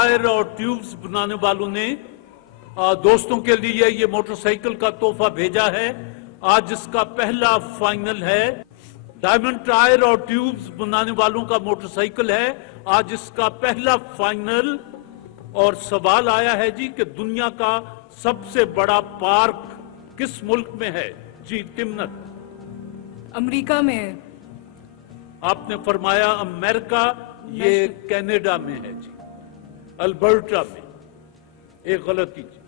Tyre और tubes बनाने वालों ने दोस्तों के लिए ये मोटरसाइकिल का तोहफा भेजा है। आज इसका पहला फाइनल है। डायमंड टायर और ट्यूब्स बनाने वालों का मोटरसाइकिल है। आज इसका पहला फाइनल। और सवाल आया है जी कि दुनिया का सबसे बड़ा पार्क किस मुल्क में है? जी तिमनत। अमेरिका में है। आपने फरमाया अमेरिका, ये कनाडा में है जी, अल्बर्टा में। एक गलती जी।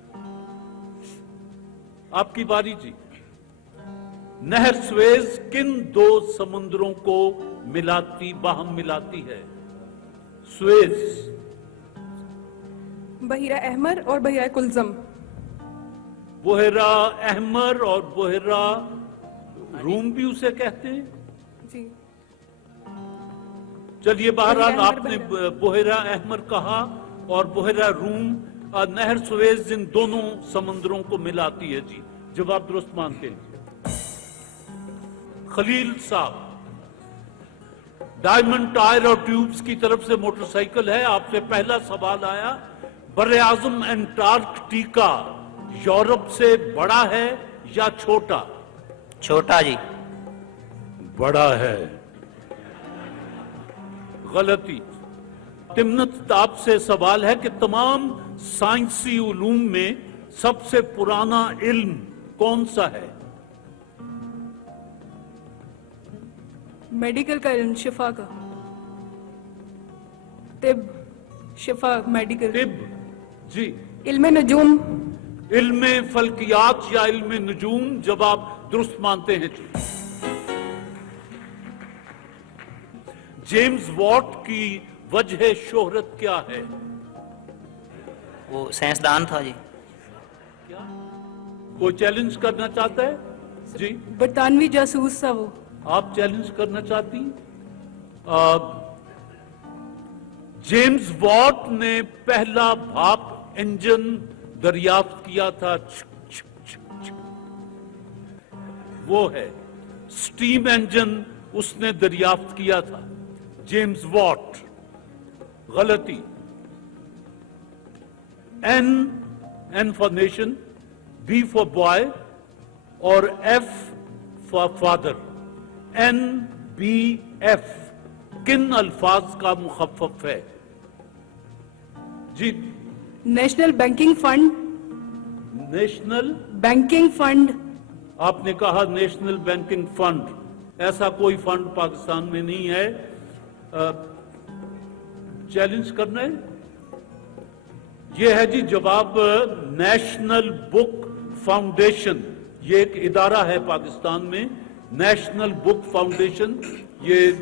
आपकी बारी जी। नहर स्वेज किन दो समुद्रों को बाहम मिलाती है? स्वेज। बहिरा अहमर और बहिरा कुल्जम। बोहरा अहमर और बोहरा रूम भी उसे कहते हैं जी। चलिए, बहरहाल आपने बोहरा अहमर कहा और बोहरा रूम। नहर स्वेज इन दोनों समुद्रों को मिलाती है जी। जवाब दुरुस्त मानते हैं। खलील साहब, डायमंड टायर और ट्यूब्स की तरफ से मोटरसाइकिल है। आपसे पहला सवाल आया, बर्रे-आज़म अंटार्कटिका यूरोप से बड़ा है या छोटा? छोटा जी। बड़ा है। गलती। तिमनत, आपसे सवाल है कि तमाम साइंसी उलूम में सबसे पुराना इल्म कौन सा है? मेडिकल का इल्म, शिफा का। तिब, शिफा, मेडिकल। तिब जी। इल्म नजूम। इल्म फल्कियात या इल्म नजूम? जवाब दुरुस्त मानते हैं जी। जेम्स वॉट की वजह शोहरत क्या है? वो साइंसदान था जी। क्या कोई चैलेंज करना चाहता है जी? बरतानवी जासूस था वो। आप चैलेंज करना चाहती? जेम्स वॉट ने पहला भाप इंजन दरियाफ्त किया था। वो है स्टीम इंजन, उसने दरियाफ्त किया था जेम्स वॉट। गलती। N for nation, B for boy और एफ फॉर फादर। NBF किन अल्फाज का मुखफ़्फ़फ़ है जी? National banking fund. National banking fund. आपने कहा नेशनल बैंकिंग फंड। ऐसा कोई फंड पाकिस्तान में नहीं है। चैलेंज करना है? यह है जी जवाब। नेशनल बुक फाउंडेशन, ये एक इदारा है पाकिस्तान में, नेशनल बुक फाउंडेशन। ये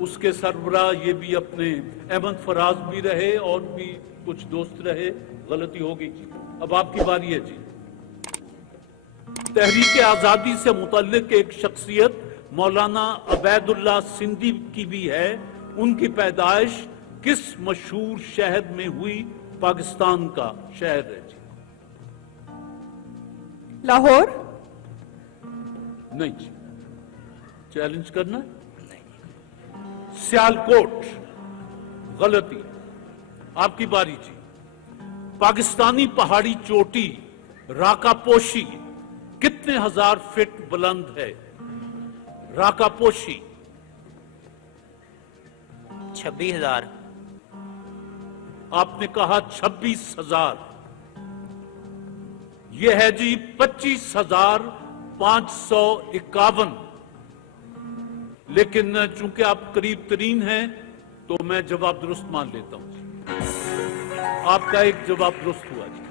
उसके सरबरा ये भी अपने अहमद फराज भी रहे और भी कुछ दोस्त रहे। गलती होगी जी। अब आपकी बारी है जी। तहरीक आजादी से मुतल्लिक एक शख्सियत मौलाना अबैदुल्लाह सिंधी की भी है। उनकी पैदाइश किस मशहूर शहर में हुई? पाकिस्तान का शहर है जी। लाहौर। नहीं जी। चैलेंज करना? सियालकोट। गलती। आपकी बारी जी। पाकिस्तानी पहाड़ी चोटी राकापोशी कितने हजार फीट बुलंद है? राकापोशी 26,000। आपने कहा 26,000। यह है जी 25,551। लेकिन चूंकि आप करीब तरीन हैं तो मैं जवाब दुरुस्त मान लेता हूं। आपका एक जवाब दुरुस्त हुआ जी।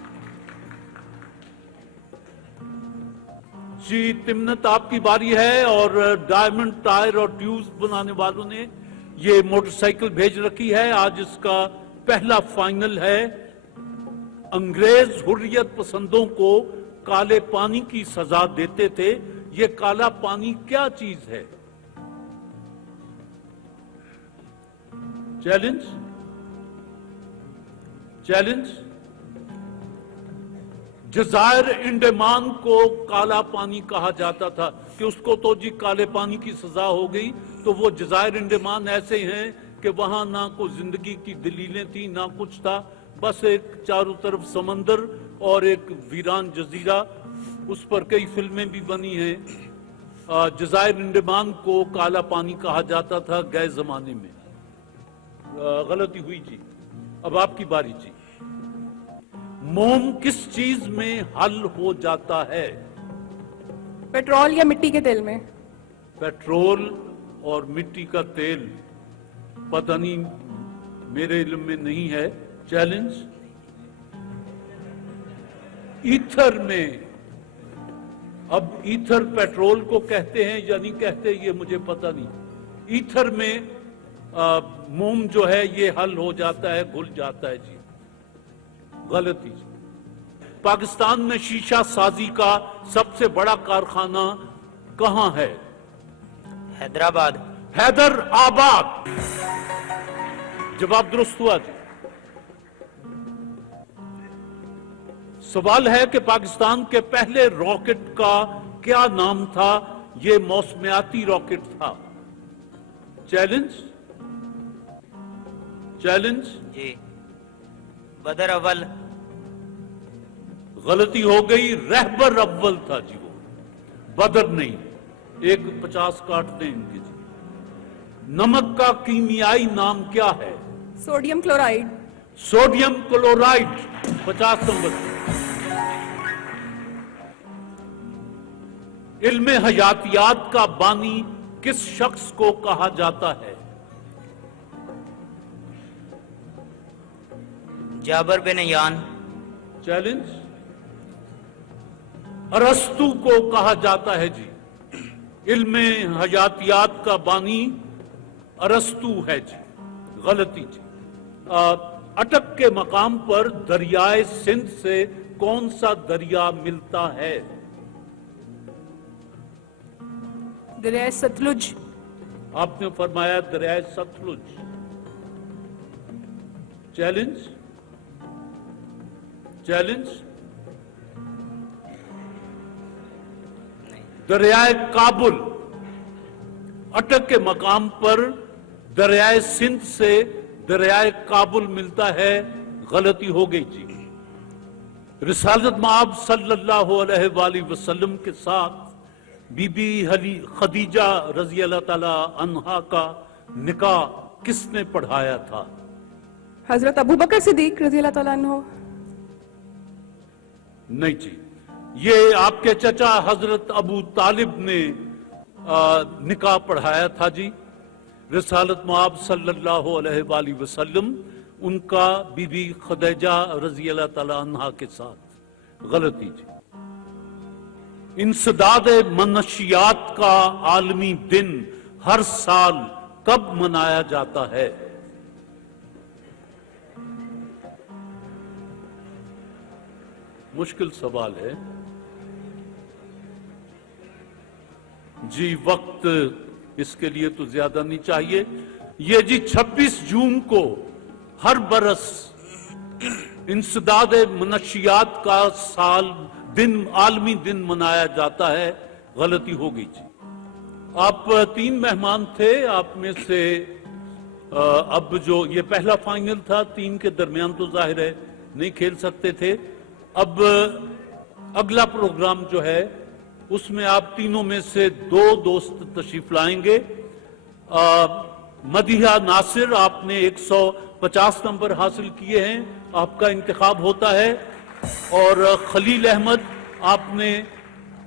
जी तिमनत, आपकी बारी है। और डायमंड टायर और ट्यूब्स बनाने वालों ने ये मोटरसाइकिल भेज रखी है। आज इसका पहला फाइनल है। अंग्रेज हुर्रियत पसंदों को काले पानी की सजा देते थे। ये काला पानी क्या चीज है? चैलेंज? चैलेंज? जजायर इंडमान को काला पानी कहा जाता था कि उसको तो जी काले पानी की सजा हो गई। तो वो जजायर इंडमान ऐसे हैं कि वहां ना कोई जिंदगी की दलीलें थी, ना कुछ था। बस एक चारों तरफ समंदर और एक वीरान जजीरा, उस पर कई फिल्में भी बनी हैं। जजायर अंडमान को काला पानी कहा जाता था गए जमाने में। गलती हुई जी। अब आपकी बारी जी। मोम किस चीज में हल हो जाता है? पेट्रोल या मिट्टी के तेल में? पेट्रोल और मिट्टी का तेल, पता नहीं, मेरे इल्म में नहीं है। चैलेंज। ईथर में, अब ईथर पेट्रोल को कहते हैं या नहीं कहते ये मुझे पता नहीं। ईथर में मोम जो है ये हल हो जाता है, घुल जाता है जी। गलती। पाकिस्तान में शीशा साजी का सबसे बड़ा कारखाना कहां है? हैदराबाद। हैदराबाद। जवाब दुरुस्त हुआ जी। सवाल है कि पाकिस्तान के पहले रॉकेट का क्या नाम था? ये मौसमियाती रॉकेट था। चैलेंज। चैलेंज। जी। बदर अव्वल। गलती हो गई, रहबर अव्वल था जी वो, बदर नहीं। एक 50 काट दें इनके जी। नमक का कीमियाई नाम क्या है? Sodium chloride. Sodium chloride. 50 number. इल्म हयातियात का बानी किस शख्स को कहा जाता है? जाबर बिन यान। चैलेंज। अरस्तु को कहा जाता है जी। इल्म हयातियात का बानी अरस्तु है जी। गलती जी। अटक के मकाम पर दरियाए सिंध से कौन सा दरिया मिलता है? दरिया सतलुज। आपने फरमाया दरिया सतलुज। चैलेंज। चैलेंज। दरियाए काबुल। अटक के मकाम पर दरियाए सिंध से दरियाए काबुल मिलता है। गलती हो गई जी। रिसालत मआब सल्लल्लाहु अलैहि वसल्लम के साथ बीबी खदीजा रजी अल्लाह ताला अन्हा का निकाह किसने पढ़ाया था? हजरत अबू बकर सिद्दीक रज़ी अल्लाह ताला अन्हु। नहीं जी, ये आपके चचा हजरत अबू तालिब ने निकाह पढ़ाया था जी। रिसालत मआब सल्लल्लाहु अलैहि वसल्लम उनका बीबी खदीजा रजी अल्लाह ताला अन्हा के साथ। गलती जी। इंसदाद मनशियात का आलमी दिन हर साल कब मनाया जाता है? मुश्किल सवाल है जी। वक्त इसके लिए तो ज्यादा नहीं चाहिए। ये जी 26 जून को हर बरस इंसदाद मनशियात का दिन आलमी दिन मनाया जाता है। गलती हो गई जी। आप 3 मेहमान थे, आप में से अब जो ये पहला फाइनल था, 3 के दरमियान तो जाहिर है नहीं खेल सकते थे। अब अगला प्रोग्राम जो है उसमें आप तीनों में से 2 दोस्त तशरीफ लाएंगे। मदीहा नासिर, आपने 150 नंबर हासिल किए हैं, आपका इंतखाब होता है। और खलील अहमद, आपने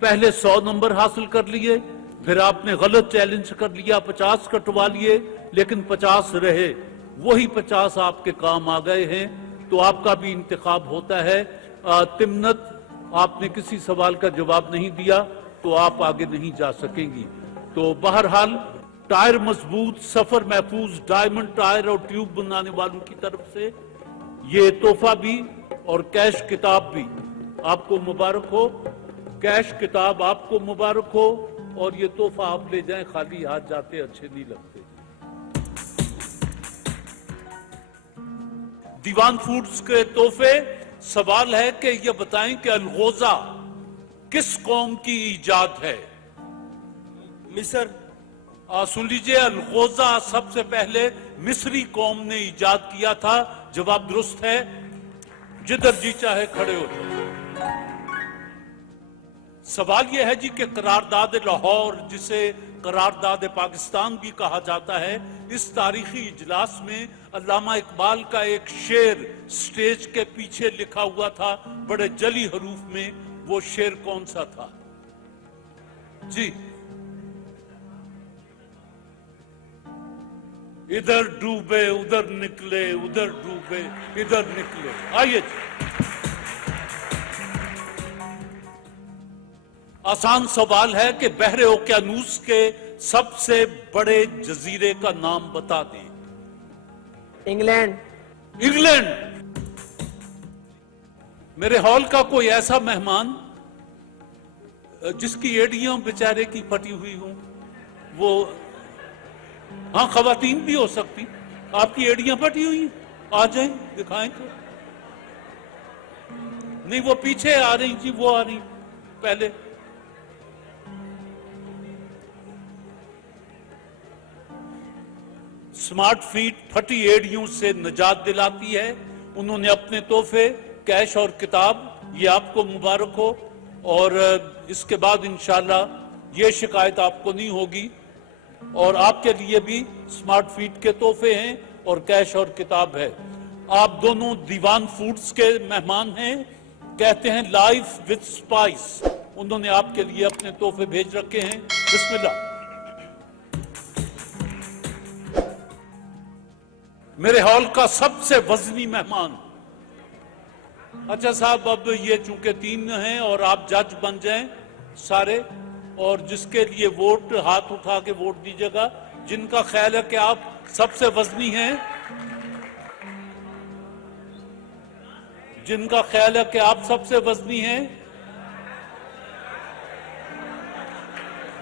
पहले 100 नंबर हासिल कर लिए, फिर आपने गलत चैलेंज कर लिया, 50 कटवा लिए, लेकिन 50 रहे, वही 50 आपके काम आ गए हैं, तो आपका भी इंतखाब होता है। तिमनत, आपने किसी सवाल का जवाब नहीं दिया तो आप आगे नहीं जा सकेंगी। तो बहरहाल टायर मजबूत, सफर महफूज, डायमंड टायर और ट्यूब बनाने वालों की तरफ से ये तोहफा भी और कैश किताब भी आपको मुबारक हो। कैश किताब आपको मुबारक हो और ये तोहफा आप ले जाएं, खाली हाथ जाते अच्छे नहीं लगते। दीवान फूड्स के तोहफे। सवाल है कि ये बताएं कि अलगोजा किस कौम की इजाद है? मिस्र। सुन लीजिए, अलगोजा सबसे पहले मिस्री कौम ने इजाद किया था। जवाब दुरुस्त है। जिधर जी चाहे खड़े हो जाओ। सवाल यह है जी कि करारदाद लाहौर, जिसे करारदाद पाकिस्तान भी कहा जाता है, इस तारीखी इजलास में अल्लामा इकबाल का एक शेर स्टेज के पीछे लिखा हुआ था बड़े जली हरूफ में। वो शेर कौन सा था जी? इधर डूबे उधर निकले, उधर डूबे इधर निकले। आइए जी, आसान सवाल है कि बहरे ओकियानूस के सबसे बड़े जजीरे का नाम बता दें। इंग्लैंड। इंग्लैंड। मेरे हॉल का कोई ऐसा मेहमान जिसकी एड़ियां बेचारे की फटी हुई हो, वो, हाँ खवातीन भी हो सकती, आपकी एड़ियां फटी हुई हैं, आ जाएं दिखाएं तो। नहीं वो पीछे आ रही जी, वो आ रही पहले। स्मार्ट फीट फटी एड़ियों से निजात दिलाती है। उन्होंने अपने तोहफे, कैश और किताब, ये आपको मुबारक हो। और इसके बाद इंशाल्लाह ये शिकायत आपको नहीं होगी। और आपके लिए भी स्मार्ट फीट के तोहफे हैं और कैश और किताब है। आप दोनों दीवान फूड्स के मेहमान हैं, कहते हैं लाइफ विद स्पाइस। उन्होंने आपके लिए अपने तोहफे भेज रखे हैं। बिस्मिल्लाह। मेरे हॉल का सबसे वजनी मेहमान। अच्छा साहब, अब ये चूंकि 3 हैं और आप जज बन जाएं सारे, और जिसके लिए वोट हाथ उठा के वोट दीजिएगा, जिनका ख्याल है कि आप सबसे वजनी हैं, जिनका ख्याल है कि आप सबसे वजनी हैं,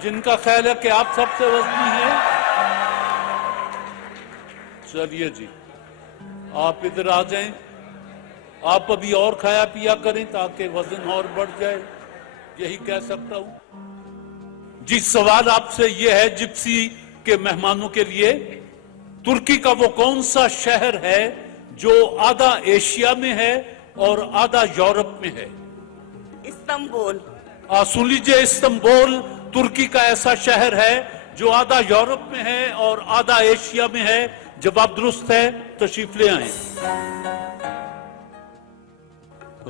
जिनका ख्याल है कि आप सबसे वजनी हैं, चलिए जी आप इधर आ जाएं। आप अभी और खाया पिया करें ताकि वजन और बढ़ जाए, यही कह सकता हूं जी। सवाल आपसे यह है जिप्सी के मेहमानों के लिए, तुर्की का वो कौन सा शहर है जो आधा एशिया में है और आधा यूरोप में है? इस्तांबुल। सुन लीजिए, इस्तांबुल तुर्की का ऐसा शहर है जो आधा यूरोप में है और आधा एशिया में है। जवाब दुरुस्त है, तशरीफ ले आए।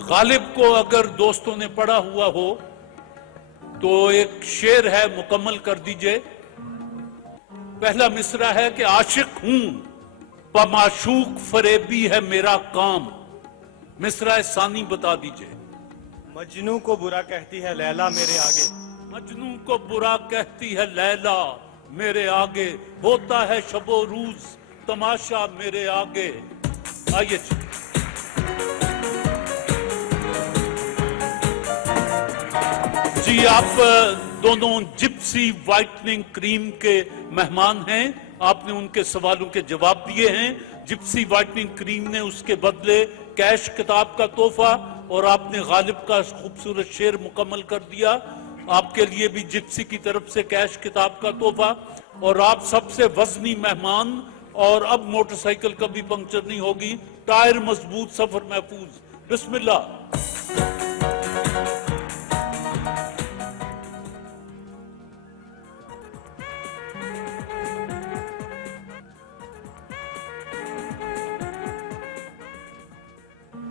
गालिब को अगर दोस्तों ने पढ़ा हुआ हो तो एक शेर है, मुकम्मल कर दीजिए। पहला मिसरा है कि आशिक हूं पमाशूक फरेबी है मेरा काम। मिसरा सानी बता दीजिए। मजनू को बुरा कहती है लैला मेरे आगे। मजनू को बुरा कहती है लैला मेरे आगे, होता है शबो रूज तमाशा मेरे आगे। आइए जी, आप दोनों जिप्सी व्हाइटनिंग क्रीम के मेहमान हैं। आपने उनके सवालों के जवाब दिए हैं। जिप्सी व्हाइटनिंग क्रीम ने उसके बदले कैश किताब का तोहफा और आपने गालिब का खूबसूरत शेर मुकम्मल कर दिया। आपके लिए भी जिप्सी की तरफ से कैश किताब का तोहफा, और आप सबसे वजनी मेहमान। और अब मोटरसाइकिल कभी पंक्चर नहीं होगी, टायर मजबूत, सफर महफूज। बिस्मिल्लाह।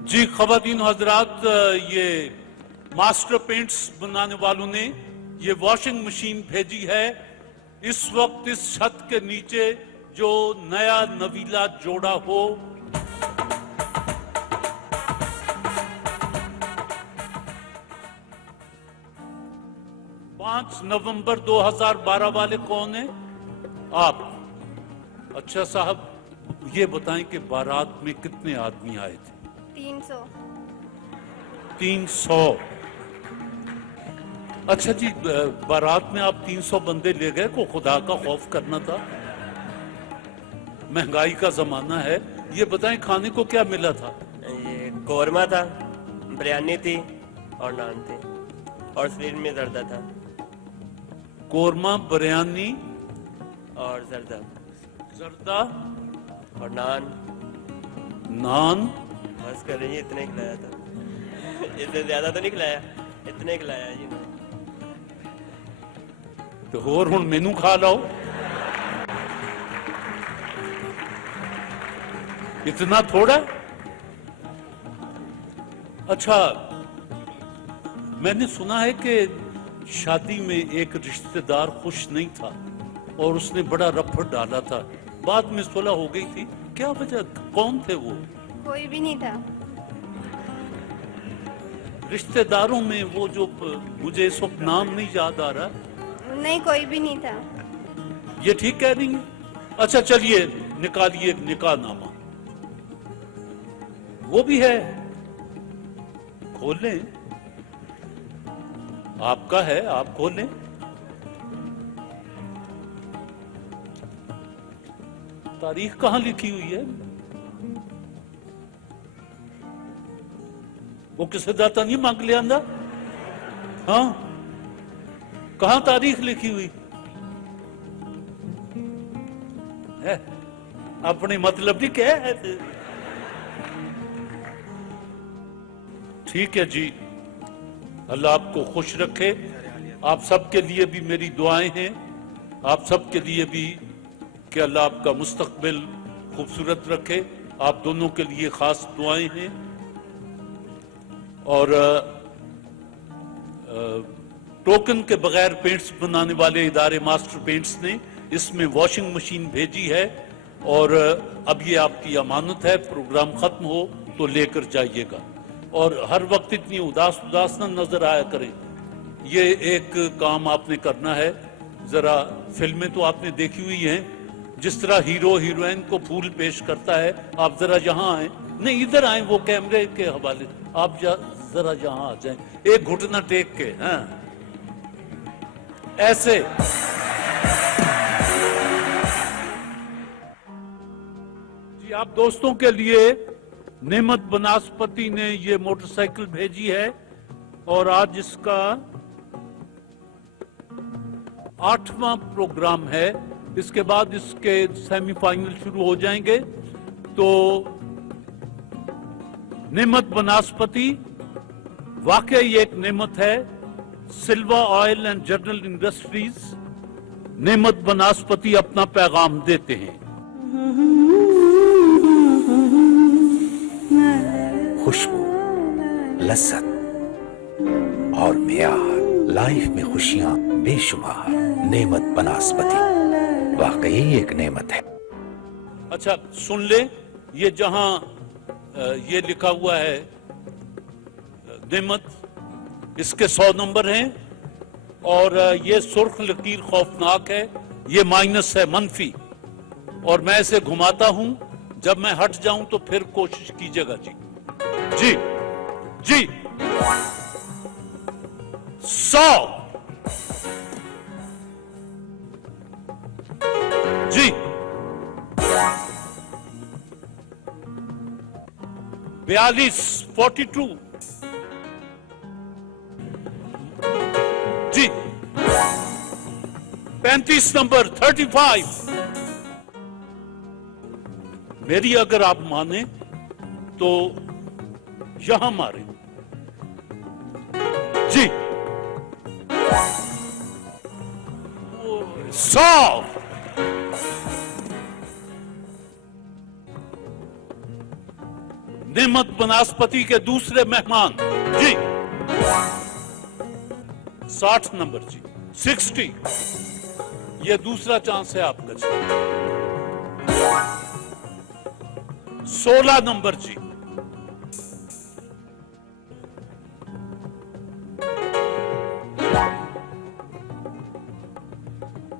जी खवातीन हजरात, ये मास्टर पेंट्स बनाने वालों ने ये वॉशिंग मशीन भेजी है। इस वक्त इस छत के नीचे जो नया नवीला जोड़ा हो, पांच नवंबर 2012 वाले कौन है? आप। अच्छा साहब, ये बताएं कि बारात में कितने आदमी आए थे? 300। 300। अच्छा जी, बारात में आप 300 बंदे ले गए, को खुदा का खौफ करना था? महंगाई का जमाना है। ये बताएं खाने को क्या मिला था? ये कौरमा था, बिरयानी थी और नान थे और शरीर में जर्दा था। कोरमा, बिरयानी और जर्दा जर्दा और नान नान बस कर रही है, इतने खिलाया था। इससे ज्यादा तो नहीं खिलाया, इतने खिलाया जी ने। ਤੇ ਹੋਰ ਹੁਣ ਮੈਨੂੰ ਖਾ ਲਾਓ। इतना थोड़ा? अच्छा, मैंने सुना है कि शादी में एक रिश्तेदार खुश नहीं था और उसने बड़ा रफड़ डाला था, बाद में सुलह हो गई थी, क्या वजह, कौन थे वो? कोई भी नहीं था। रिश्तेदारों में वो जो मुझे इस वक्त नाम नहीं याद आ रहा, नहीं, कोई भी नहीं था। ये ठीक कह रही है? अच्छा चलिए निकालिए निकाह नामा, वो भी है, खोल लें, आपका है, आप खोल लें। तारीख कहां लिखी हुई है? वो किसे दाता नहीं मांग लिया अंदर? हाँ, कहां तारीख लिखी हुई है? अपने मतलब की क्या है? ठीक है जी, अल्लाह आपको खुश रखे। आप सबके लिए भी मेरी दुआएं हैं, आप सबके लिए भी कि अल्लाह आपका मुस्तकबिल खूबसूरत रखे। आप दोनों के लिए खास दुआएं हैं। और टोकन के बगैर पेंट्स बनाने वाले इदारे मास्टर पेंट्स ने इसमें वॉशिंग मशीन भेजी है और अब ये आपकी अमानत है, प्रोग्राम खत्म हो तो लेकर जाइएगा। और हर वक्त इतनी उदास उदास न नजर आया करें, ये एक काम आपने करना है। जरा फिल्में तो आपने देखी हुई हैं, जिस तरह हीरो हीरोइन को फूल पेश करता है, आप जरा यहाँ आए, नहीं इधर आए, वो कैमरे के हवाले, आप जरा यहाँ आ जाएं, एक घुटना टेक के, हाँ ऐसे। जी, आप दोस्तों के लिए नेमत बनास्पति ने ये मोटरसाइकिल भेजी है और आज इसका 8वां प्रोग्राम है। इसके बाद इसके सेमीफाइनल शुरू हो जाएंगे। तो नेमत बनास्पति वाकई एक नेमत है। सिल्वा ऑयल एंड जनरल इंडस्ट्रीज नेमत बनास्पति अपना पैगाम देते हैं। खुशबू, लज्जत और मियार, लाइफ में खुशियां बेशुमार। नेमत बनास्पति वाकई एक नेमत है। अच्छा सुन ले, ये जहां ये लिखा हुआ है नेमत, इसके 100 नंबर हैं और ये सुर्ख लकीर खौफनाक है, ये माइनस है, मनफी। और मैं इसे घुमाता हूं, जब मैं हट जाऊं तो फिर कोशिश कीजिएगा जी। जी जी 100 जी 42 जी 35 नंबर 35। मेरी अगर आप माने तो यहां मारे जी 100। नेमत बनास्पति के दूसरे मेहमान जी 60 नंबर जी 60। ये दूसरा चांस है आपका जी। 16 नंबर जी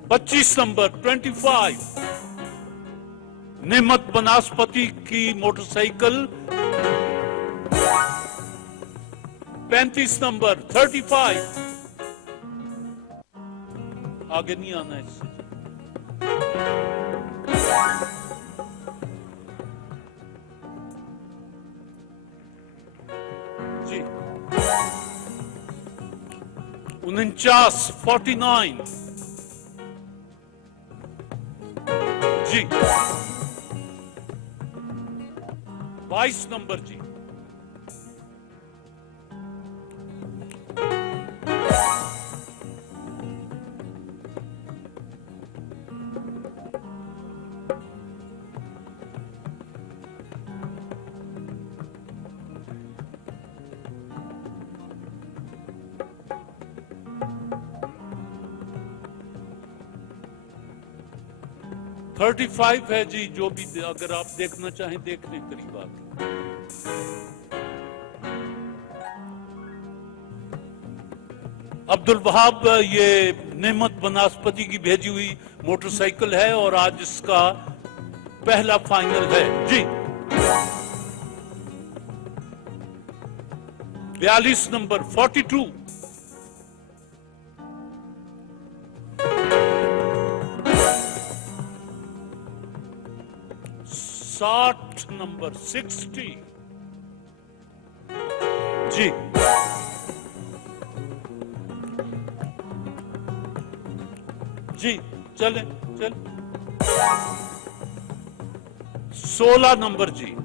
25 नंबर 25। नेमत बनास्पति की मोटरसाइकिल 35 नंबर 35। आगे नहीं आना इससे। जी 49 49 जी 22 नंबर जी 35 है जी, जो भी अगर आप देखना चाहें देख लें करीब आके। अब्दुल वहाब, ये नेमत बनास्पति की भेजी हुई मोटरसाइकिल है और आज इसका पहला फाइनल है जी। 42 नंबर 42, नंबर 60 जी। जी चले चल। 16 नंबर जी।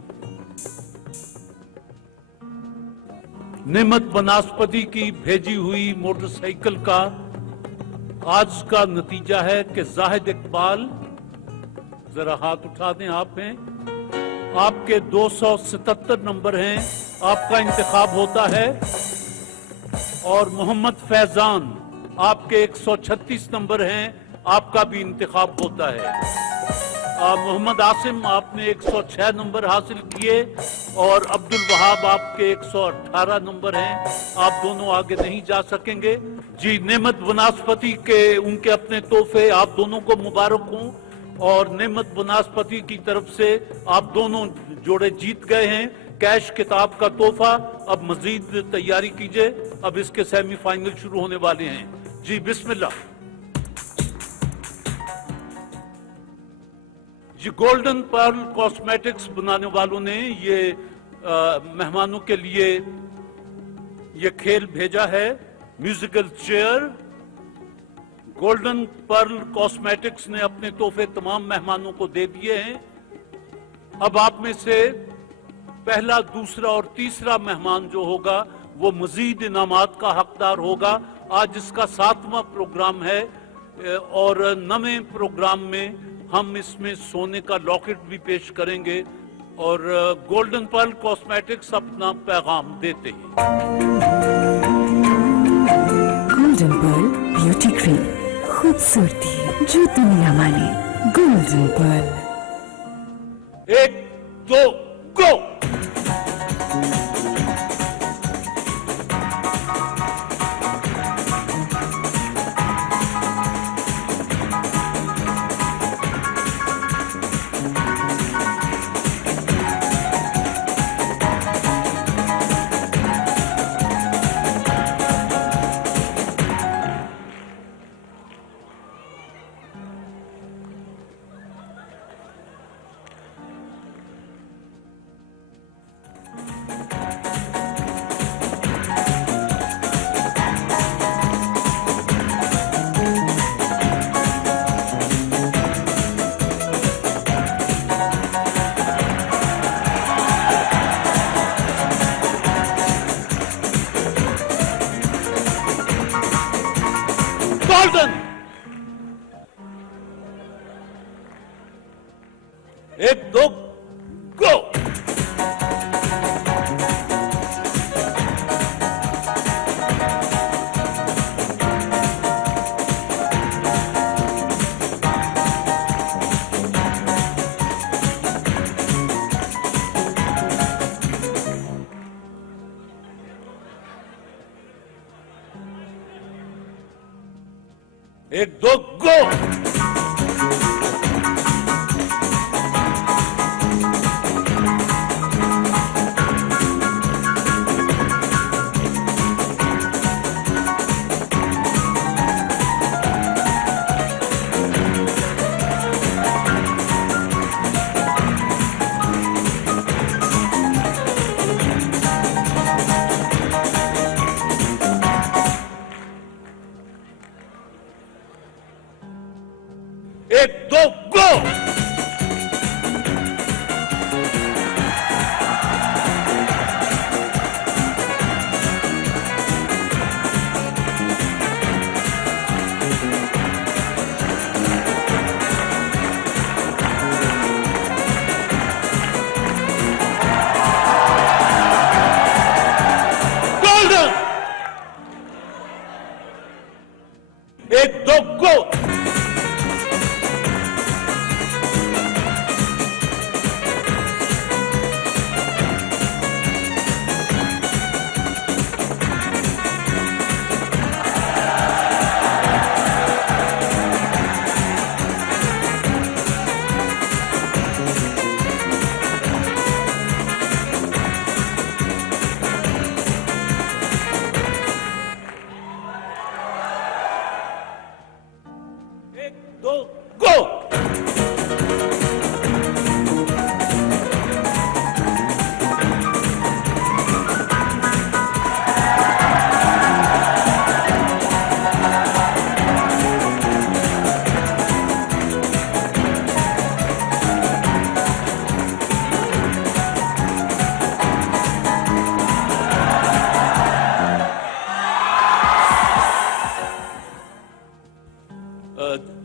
नेमत बनास्पति की भेजी हुई मोटरसाइकिल का आज का नतीजा है कि जाहिद इकबाल, जरा हाथ उठा दें, आप हैं, आपके 277 नंबर हैं, आपका इंतखाब होता है। और मोहम्मद फैजान, आपके 136 नंबर हैं, आपका भी इंतखाब होता है। मोहम्मद आसिम, आपने 106 नंबर हासिल किए और अब्दुल वहाब आपके 118 नंबर हैं, आप दोनों आगे नहीं जा सकेंगे जी। नेमत बनास्पति के उनके अपने तोहफे आप दोनों को मुबारक हों और नेमत बनास्पति की तरफ से आप दोनों जोड़े जीत गए हैं कैश किताब का तोहफा। अब मजीद तैयारी कीजिए, अब इसके सेमीफाइनल शुरू होने वाले हैं जी। बिस्मिल्लाह जी। गोल्डन पर्ल कॉस्मेटिक्स बनाने वालों ने ये मेहमानों के लिए ये खेल भेजा है, musical chair. Golden pearl cosmetics ने अपने तोहफे तमाम मेहमानों को दे दिए हैं। अब आप में से पहला, दूसरा और तीसरा मेहमान जो होगा वो मजीद इनामात का हकदार होगा। आज इसका 7वां प्रोग्राम है और नवे प्रोग्राम में हम इसमें सोने का लॉकेट भी पेश करेंगे और गोल्डन पर्ल कॉस्मेटिक्स अपना पैगाम देते हैं। गोल्डन पर्ल ब्यूटी क्रीम, खूबसूरती जो दुनिया माने। Golden pearl. 1 2 go. Golden 1 2 go. एक दो गो। एक दो गो। गोल्डन 1 2 गो। 1 2 गो।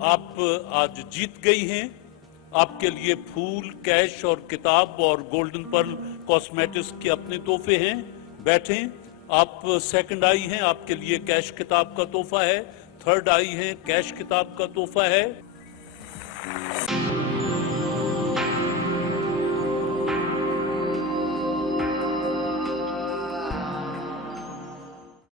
आप आज जीत गई हैं। आपके लिए फूल, कैश और किताब और गोल्डन पर्ल कॉस्मेटिक्स के अपने तोहफे हैं। बैठें। आप सेकंड आई हैं, आपके लिए कैश किताब का तोहफा है। थर्ड आई हैं, कैश किताब का तोहफा है।